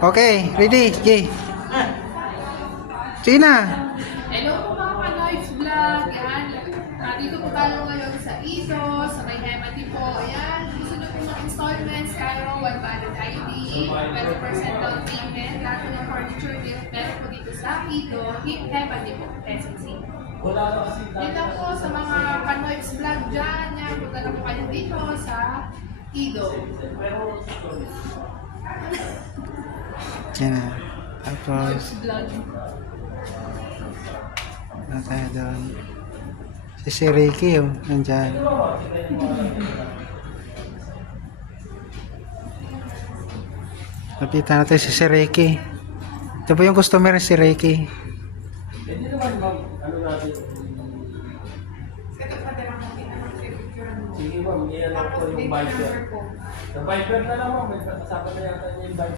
Okay, ready, G. Sige na. Hello po mga Panoy's Vlog. Yan. Dito po tayo ngayon sa Ido, sa may Hemati po. Ayan. Gusto nyo po mga installments, Cairo, 1 valid ID, 20% down payment, lahat po ng furniture dito. Meron po dito sa Ido, Hemati po, SNC. Yun lang po sa mga Panoy's Vlog dyan. Yan. Punta na po kayo dito sa Ido. Yan na. Tapos, Vlog. na tayo doon. Si Ricky, oh, nandyan. Lapitan natin si Ricky. Ito po yung customer si Ricky. Hindi naman ma'am, ano natin? Sige ma'am, iyan lang po yung Viber. Sa Viber na lang ma'am, may kasama na yata yung Viber.